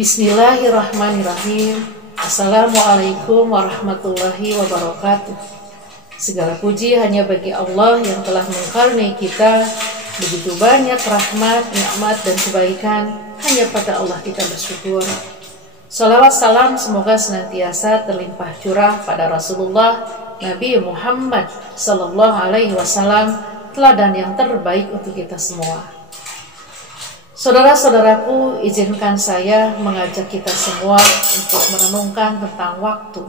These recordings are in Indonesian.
Bismillahirrahmanirrahim. Assalamualaikum warahmatullahi wabarakatuh. Segala puji hanya bagi Allah yang telah mengkaruniai kita begitu banyak rahmat, nikmat dan kebaikan. Hanya pada Allah kita bersyukur. Salawat salam semoga senantiasa terlimpah curah pada Rasulullah Nabi Muhammad Sallallahu Alaihi Wasallam, teladan yang terbaik untuk kita semua. Saudara-saudaraku, izinkan saya mengajak kita semua untuk merenungkan tentang waktu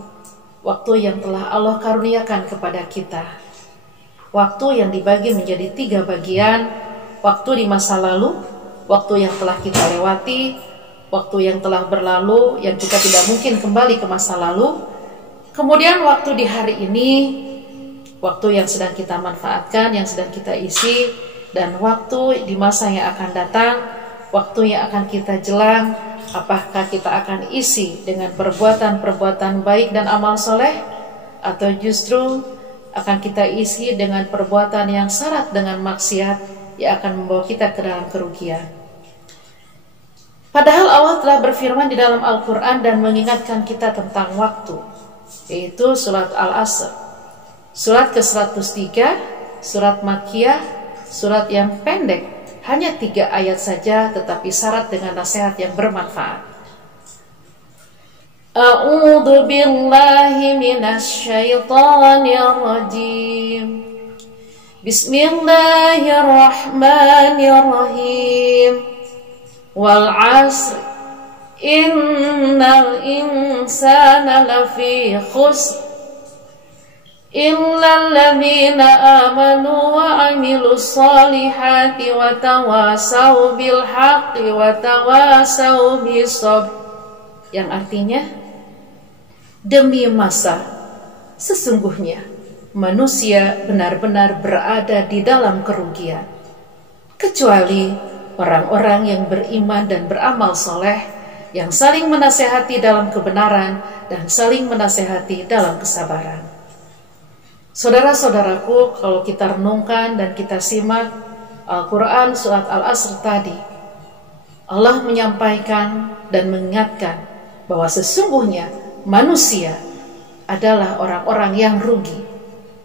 yang telah Allah karuniakan kepada kita. Waktu yang dibagi menjadi 3 bagian, waktu di masa lalu, waktu yang telah kita lewati, waktu yang telah berlalu, yang kita tidak mungkin kembali ke masa lalu, kemudian waktu di hari ini, waktu yang sedang kita manfaatkan, yang sedang kita isi, dan waktu di masa yang akan datang, waktu yang akan kita jelang, apakah kita akan isi dengan perbuatan-perbuatan baik dan amal soleh, atau justru akan kita isi dengan perbuatan yang syarat dengan maksiat yang akan membawa kita ke dalam kerugian. Padahal Allah telah berfirman di dalam Al-Quran dan mengingatkan kita tentang waktu, yaitu surat Al-Asr, surat ke-103, surat Makkiyah, surat yang pendek, hanya 3 ayat saja, tetapi syarat dengan nasihat yang bermanfaat. A'udzu billahi minasyaitonir rajim. Bismillahirrahmanirrahim. Wal 'asr innal insana lafi khusr illal ladzina amanu wa 'amilus solihati wa tawasau bil haqqi wa tawasau bis sabr, yang artinya demi masa sesungguhnya manusia benar-benar berada di dalam kerugian kecuali orang-orang yang beriman dan beramal soleh, yang saling menasehati dalam kebenaran dan saling menasehati dalam kesabaran. Saudara-saudaraku, kalau kita renungkan dan kita simak Al-Quran surat Al-Asr tadi, Allah menyampaikan dan mengingatkan bahwa sesungguhnya manusia adalah orang-orang yang rugi.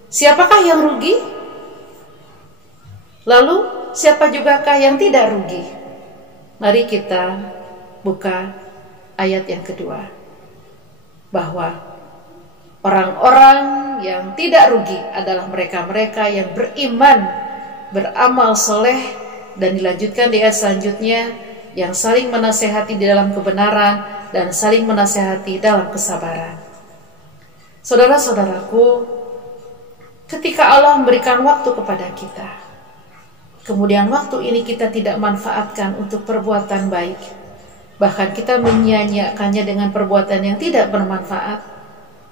Siapakah yang rugi? Lalu siapa jugakah yang tidak rugi? Mari kita buka ayat yang kedua, bahwa orang-orang yang tidak rugi adalah mereka-mereka yang beriman, beramal soleh, dan dilanjutkan di ayat selanjutnya, yang saling menasehati di dalam kebenaran dan saling menasehati dalam kesabaran. Saudara-saudaraku, ketika Allah memberikan waktu kepada kita, kemudian waktu ini kita tidak manfaatkan untuk perbuatan baik, bahkan kita menyia-nyiakannya dengan perbuatan yang tidak bermanfaat,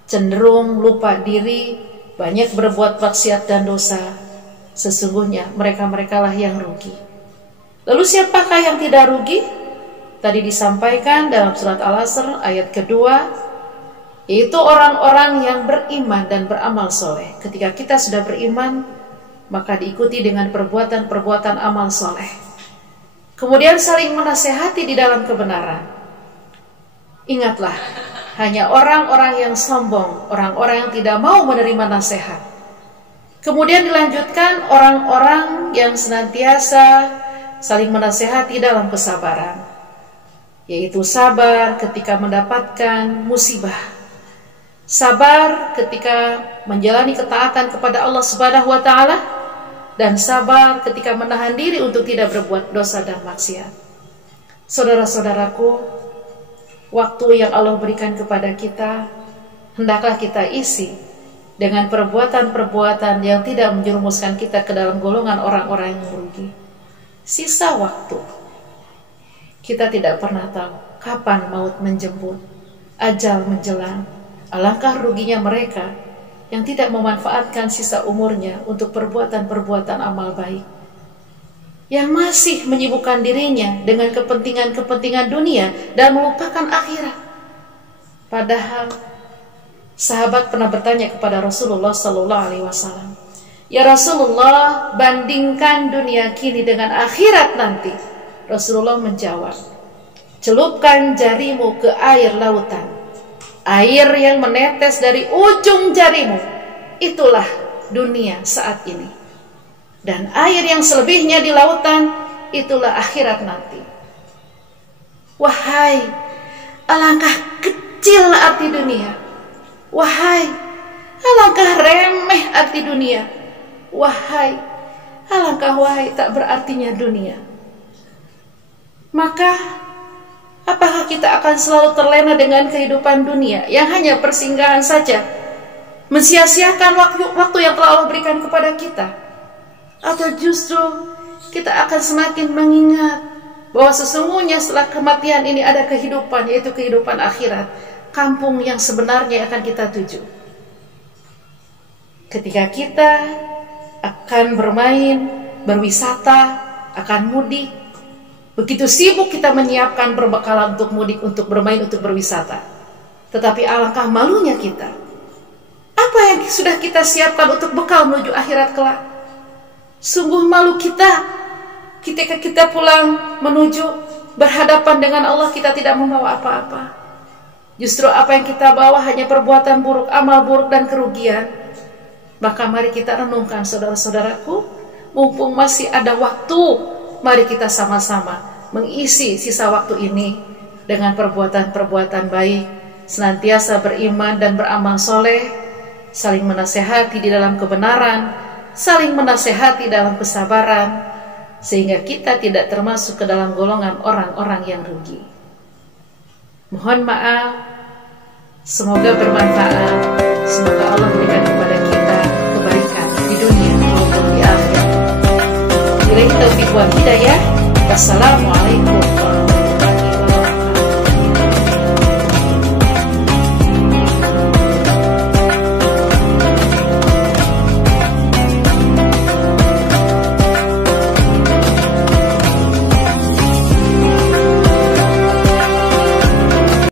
cenderung lupa diri, banyak berbuat maksiat dan dosa, Sesungguhnya mereka-mereka lah yang rugi. Lalu siapakah yang tidak rugi? Tadi disampaikan dalam surat Al-Asr ayat kedua, yaitu orang-orang yang beriman dan beramal soleh. Ketika kita sudah beriman, maka diikuti dengan perbuatan-perbuatan amal soleh. Kemudian saling menasehati di dalam kebenaran. Ingatlah, hanya orang-orang yang sombong, orang-orang yang tidak mau menerima nasihat. Kemudian dilanjutkan orang-orang yang senantiasa saling menasehati dalam kesabaran, yaitu sabar ketika mendapatkan musibah, sabar ketika menjalani ketaatan kepada Allah Subhanahu wa Ta'ala, dan sabar ketika menahan diri untuk tidak berbuat dosa dan maksiat. Saudara-saudaraku, waktu yang Allah berikan kepada kita hendaklah kita isi dengan perbuatan-perbuatan yang tidak menjerumuskan kita ke dalam golongan orang-orang yang merugi. Sisa waktu, kita tidak pernah tahu kapan maut menjemput, ajal menjelang. Alangkah ruginya mereka yang tidak memanfaatkan sisa umurnya untuk perbuatan-perbuatan amal baik, yang masih menyibukkan dirinya dengan kepentingan-kepentingan dunia dan melupakan akhirat. Padahal sahabat pernah bertanya kepada Rasulullah SAW, "Ya Rasulullah, bandingkan dunia kini dengan akhirat nanti." Rasulullah menjawab, "Celupkan jarimu ke air lautan. Air yang menetes dari ujung jarimu, itulah dunia saat ini. Dan air yang selebihnya di lautan, itulah akhirat nanti." Wahai, alangkah kecil arti dunia. Wahai, alangkah remeh arti dunia. Wahai, alangkah tak berartinya dunia. Maka, apakah kita akan selalu terlena dengan kehidupan dunia yang hanya persinggahan saja, mensia-siakan waktu yang telah Allah berikan kepada kita? Atau justru kita akan semakin mengingat bahwa sesungguhnya setelah kematian ini ada kehidupan, yaitu kehidupan akhirat, kampung yang sebenarnya akan kita tuju. Ketika kita akan bermain, berwisata, akan mudik, begitu sibuk kita menyiapkan perbekalan untuk mudik, untuk bermain, untuk berwisata. Tetapi alangkah malunya kita. Apa yang sudah kita siapkan untuk bekal menuju akhirat kelak? Sungguh malu kita ketika kita pulang menuju berhadapan dengan Allah, kita tidak membawa apa-apa. Justru apa yang kita bawa hanya perbuatan buruk, amal buruk, dan kerugian. Maka mari kita renungkan, saudara-saudaraku, mumpung masih ada waktu, mari kita sama-sama mengisi sisa waktu ini dengan perbuatan-perbuatan baik, senantiasa beriman dan beramal soleh, saling menasehati di dalam kebenaran, saling menasehati dalam kesabaran, sehingga kita tidak termasuk ke dalam golongan orang-orang yang rugi. Mohon maaf, semoga bermanfaat, semoga Allah berikan kepada kita kebaikan di dunia maupun di akhirat. Billahi taufiq wal hidayah. Wassalamualaikum warahmatullahi wabarakatuh.